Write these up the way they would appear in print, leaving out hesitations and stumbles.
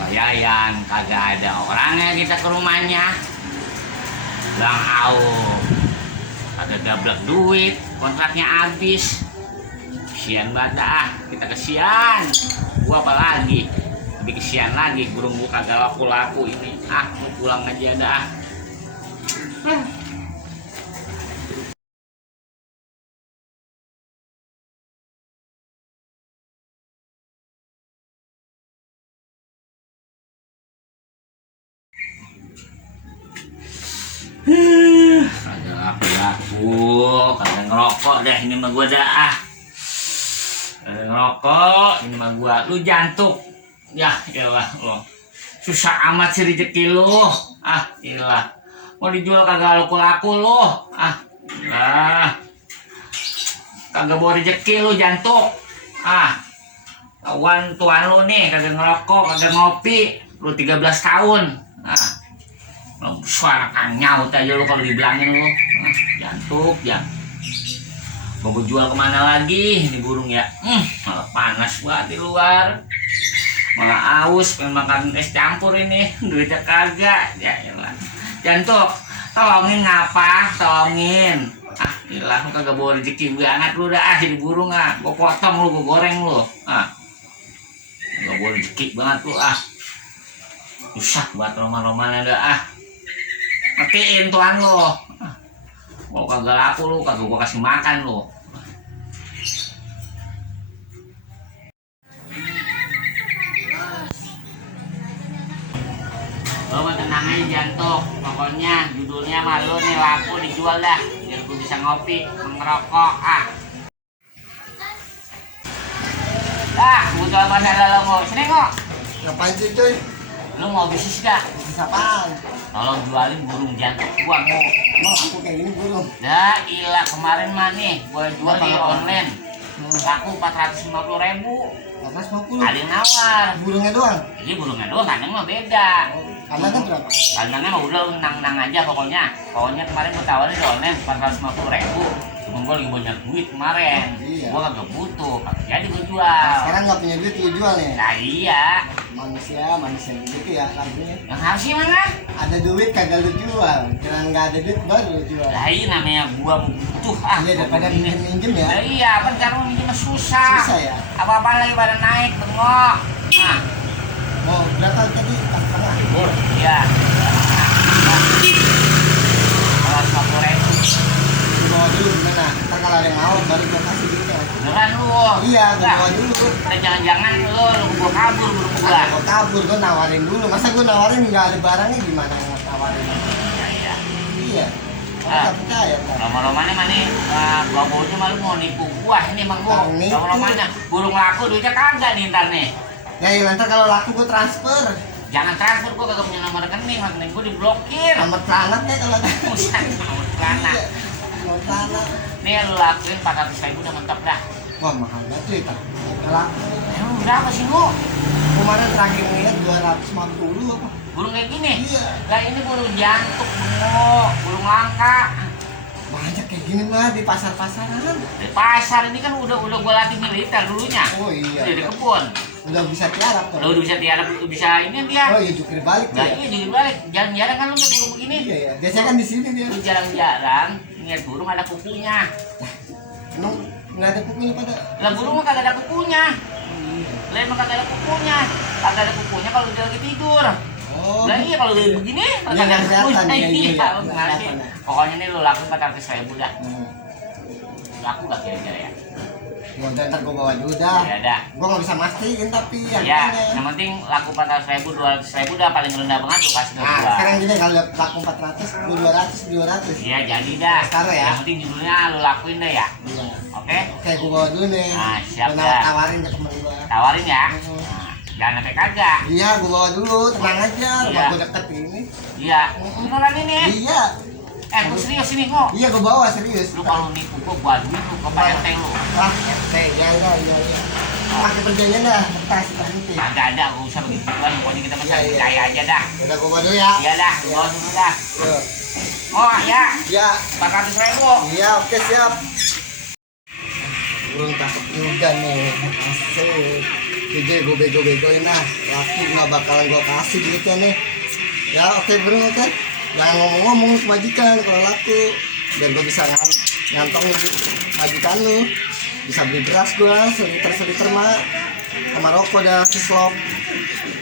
Bayayan kagak ada orangnya kita ke rumahnya. Bilang kagak gablek duit, kontraknya habis. Kesian banget kita kesian. Gua apa lagi? Lebih kesian lagi, burung gua kagak laku-laku ini. Gua pulang aja dah. Kagak laku-laku, kagak ngerokok deh ini mah gua dah. Kagak ngerokok ini mah gua. Lu jantuk. Ya iyalah lo. Susah amat sih rezeki lu. Iyalah. Mau dijual kagak laku-laku lu. Iyalah. Kagak bawa rezeki lu jantuk. Kawan tuan lu nih kagak ngerokok, kagak ngopi. Lu 13 tahun. Suara kang nyaut aja lu kalau dibilangin lu. Jantuk ya. Mau gue jual kemana lagi ini burung ya? Malah panas banget di luar. Malah aus pengen makan es campur ini. Duitnya kagak. Ya elah. Jantuk, tolongin ngapa? Tolongin. Ilah lu kagak bawa rezeki banget lu dah jadi burung Gua potong lu, gua goreng lu. Kagak bawa rezeki banget lu Susah buat roman-romannya dah Matiin tuan lo. Mau kagak laku lu, kagak gua kasih makan lu. Lo mah tenang aja jantuk. Pokoknya judulnya mah lo nih laku dijual dah. Biar gua bisa ngopi, ngerokok gua jual masalah lo mau. Sini kok. Ngapain sih cuy? Lu mau bisnis gak? Bisnis apaan? Tolong jualin burung jantuk gua mau. Emang aku kayak gini burung? Dah ilah kemarin mah nih gua jual di online. Laku 450.000. 450? Ada yang nawar. Burungnya doang? Iya burungnya doang, kandang mah beda. Kandangnya berapa? Kandangnya mah udah lu nang-nang aja pokoknya. Pokoknya kemarin gua tawarin di online 450.000. Cuma gua lagi banyak duit kemarin. Iya. Gua kagak butuh, kagak jadi gua jual. Sekarang nggak punya duit lu jual nih? Nah iya. Manusia gitu ya lagunya. Yang harusnya mana? Ada duit kagak lu jual. Jangan nggak ada duit baru lu jual. Lah iya namanya gua butuh Iya daripada minjem ya. Nah, iya kan cara minjem mah susah. Susah ya. Apa-apa lagi pada naik bengok. Oh berapa tadi? Setengah. Iya. Kalau 50.000. Lu bawa dulu gimana? Ntar kalau ada yang mau baru gua kasih duitnya. Beneran lu. Iya gua bawa dulu. Dan jangan-jangan lu gua kabur burung gua. Gua kabur, gua nawarin dulu. Masa gua nawarin nggak ada barangnya gimana yang nawarin? Iya. Iya. Nggak percaya kan? Lama-lamanya mah nih, gua baunya malu mau nipu gua ini emang gua. Nipu. Lama-lamanya burung laku duitnya kagak nih ntar nih. Ya iya ntar kalau laku gua transfer. Jangan transfer, gua kagak punya nomor rekening gua diblokir. Nomor celana ya kalau ada. Bukan nomor celana. Nomor celana. Nih lu lakuin 400.000 udah mentok dah. Wah mahal banget cuy tak. Laku. Emang berapa sih lu? Kemarin terakhir ngeliat 250 apa? Burung kayak gini? Iya. Lah ini burung jantuk, burung langka. Banyak kayak gini mah di pasar-pasaran. Di pasar ini kan udah gua latih militer dulunya. Oh iya. Udah di kebun. Udah bisa tiarap tuh. Lo udah bisa tiarap, bisa ini dia. Oh iya jukir balik Nah ya. iya jadi balik. Jarang-jarang kan lu lihat burung begini. Iya ya. Biasanya kan di sini dia. Lu jarang-jarang lihat burung ada kukunya. Emang nggak ada kukunya pada. Lah burung mah kagak ada kukunya. Lah emang kagak ada kukunya. Kagak ada kukunya kalau dia lagi tidur. Oh. Lah iya kalau dia begini kagak ada kelihatan, kukunya. iya, iya, Iya, lu iya, ngerti. kelihatan, ya. Pokoknya nih lu lakuin 400.000 dah. Laku gak kira-kira ya? Ya udah ntar gua bawa dulu dah. Ya dah. Gua nggak bisa mastiin tapi Ya, yang penting laku 400.000, 200.000 udah paling rendah banget tuh kasih ke Nah, gua. sekarang gini kalau laku 400, 200. Iya jadi dah. Sekarang ya. Yang penting judulnya lu lakuin deh ya. Iya. Oke? Oke, gua bawa dulu nih. Nah, siap Gua dah. tawarin ke temen gua. Tawarin ya. Mhm. Nah, jangan sampai kagak. Iya, gua bawa dulu, tenang aja. Rumah Iya. gua deket ini. Iya. Beneran ini. Iya. Gua serius ini kok. Iya, gua bawa serius. Lu kalau nipu gua duit lu ke Pak RT lu. Wah, iya. Pakai perjanjian dah, kertas nanti. Kagak ada, gak usah begituan. Pokoknya kita masih Iya, iya. percaya aja dah. Udah gua bawa dulu ya. Iya dah, gua dulu dah. Yuk. Oh ya, Iya. 400.000. Iya, oke siap. Burung cakep juga nih. Asik. Jadi gue bego-begoin lah. Laku nggak bakalan gue kasih duitnya nih. Ya oke bro, oke. Jangan ngomong-ngomong ke majikan kalau laku. Biar gue bisa ngantong majikan lu. Bisa beli beras gue seliter mah. Sama rokok dah seslop.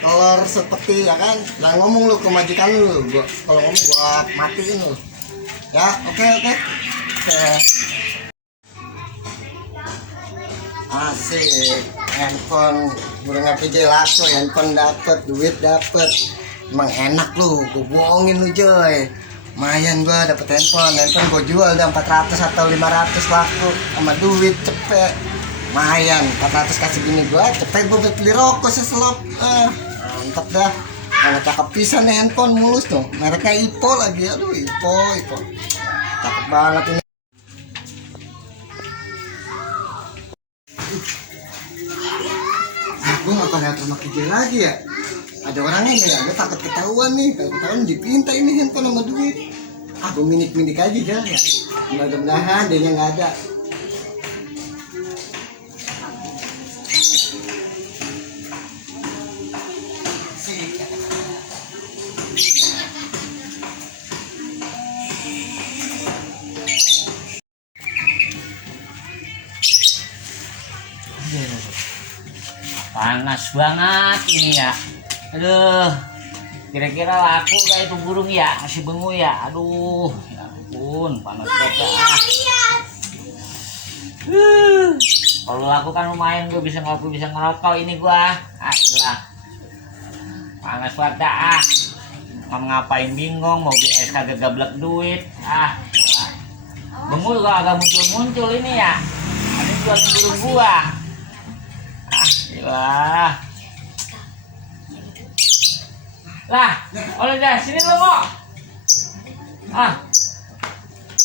Telur seperti ya kan. Jangan ngomong lu ke majikan lu. Kalau ngomong gue matiin lu. Ya oke. Asik, handphone burungnya PJ laku, handphone dapet, duit dapet. Emang enak lu, gue bohongin lu Joy. Lumayan gua dapet handphone gue jual udah 400 atau 500 laku. Sama duit cepet. Lumayan, 400 kasih bini gua, cepet gua beli rokok seselop. Mantap dah. Kalau cakep pisan nih handphone mulus dong. Mereknya Ipo lagi, aduh Ipo. Cakep banget ini. Gue gak pada rumah kerja lagi ya. Ada orangnya nggak ya? Gue takut ketahuan nih. Kalau ketahuan dipinta ini handphone sama duit. Gue minik aja jangan ya. Mudah-mudahan dia nggak ada. Panas banget ini ya. Aduh, kira-kira laku kayak itu burung ya, masih bengu ya. Aduh, ya ampun, panas banget. Kalau laku kan lumayan, gue bisa ngopi, bisa ngerokok ini gua. Ilah, panas banget dah. Mau ngapain bingung, mau beli es kagak gablek duit. Ilah. Bengu juga agak muncul ini ya. Ini buat burung gua. Lah, oleh dah sini lo mau.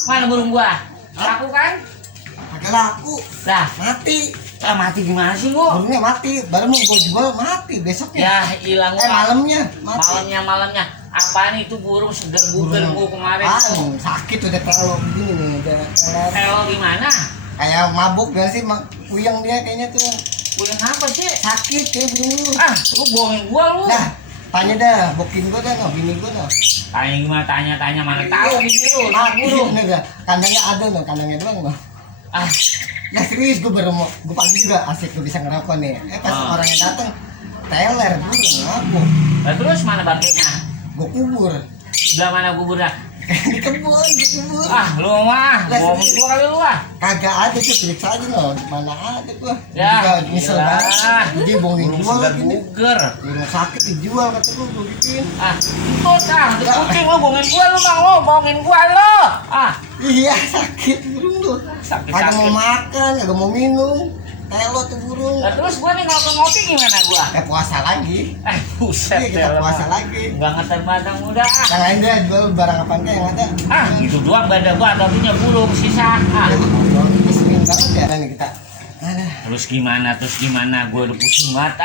Mana burung gua? Laku kan? Agak laku. Lah, mati. Mati gimana sih gua? Burungnya mati, baru mau gue jual mati besoknya. Ya hilang. Malamnya mati. Malamnya. Apaan itu burung seger buger gua kemarin? Sakit udah telo begini nih, udah telo gimana? Kayak mabuk gak sih, puyeng dia kayaknya tuh. Puyeng apa sih? Sakit ya burung lu. Lu bohongin gua lu. Nah, tanya dah, bokin gua dah, bini gua dah. Tanya gimana? Tanya mana tahu bini lu. Burung. Kandangnya ada loh, kandangnya doang loh. Ya serius gua baru mau, gua pagi juga asik gua bisa ngerokok nih. Pas orangnya datang, teler burung mabuk. Nah, terus mana bangkainya? Gua kubur. Sebelah mana kuburnya? Di kebun. Lu mah, bohong gua kali lu Kagak ada tuh, periksa aja loh. Mana ada gua. Ya, nyesel banget. Jadi bohongin jual lagi nih. Buger. Rumah sakit dijual kata gua gituin. Itu kucing lu bohongin gua lu bang lo, bohongin gua lo. Iya sakit burung lu. Kagak mau makan, kagak mau minum. Telo tuh burung. Nah, terus gua nih ngopi gimana gua? Puasa lagi. Buset. Iya, kita puasa lagi. Enggak ngeter badang udah. Yang lain dia jual barang apaan kayak yang ada. Itu doang bada gua atau punya burung sisa. Pusing banget ya nih kita. Terus gimana? Gua udah pusing banget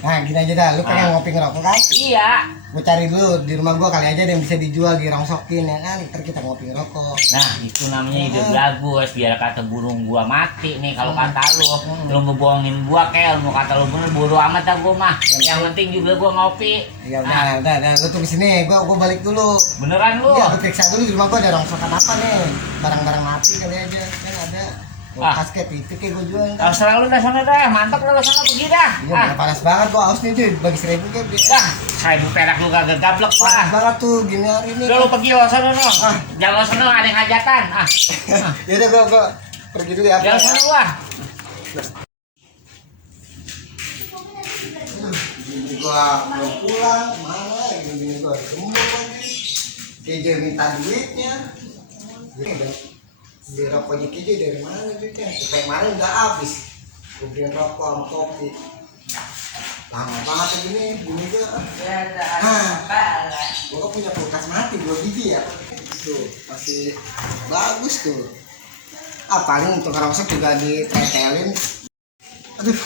Nah gini aja dah, lu pengen ngopi ngerokok kan? Iya. Gue cari dulu di rumah gua kali aja ada yang bisa dijual, dirongsokin ya kan, ntar kita ngopi ngerokok. Nah itu namanya ide bagus, biar kata burung gua mati nih kalau kata lu mau bohongin gua kayak lu mau kata lu bener bodo amat dah gua mah. Yang penting juga gua ngopi. Ya udah, lu tunggu sini, gua balik dulu. Beneran lu? Iya, gua periksa dulu di rumah gua ada rongsokan apa nih, barang-barang mati kali aja kan ada. Kasket itu kayak gue jual. Serang lu dah sana dah, mantap lu sana pergi dah. Iya, panas banget gua haus nih cuy, bagi 1.000 kayak beli. 1.000 perak lu kagak gablek panas banget tuh gini hari ini. Udah lu pergi lo sana no. Jangan lo sana ada yang hajatan. Ya udah gua pergi dulu ya. Jangan sana gua. Gini gua mau pulang, mana gini gua gembok lagi. Dia minta duitnya. Beli rokoknya Kijo dari mana duitnya? Kayak kemarin udah habis. Gue beliin rokok sama kopi. Lama banget begini gua. Gue punya kulkas mati 2 biji ya. Tuh masih bagus tuh. Paling untuk rongsok juga ditetelin. Aduh,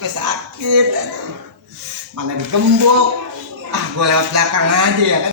sakit. Mana digembok. Gue lewat belakang aja ya kan.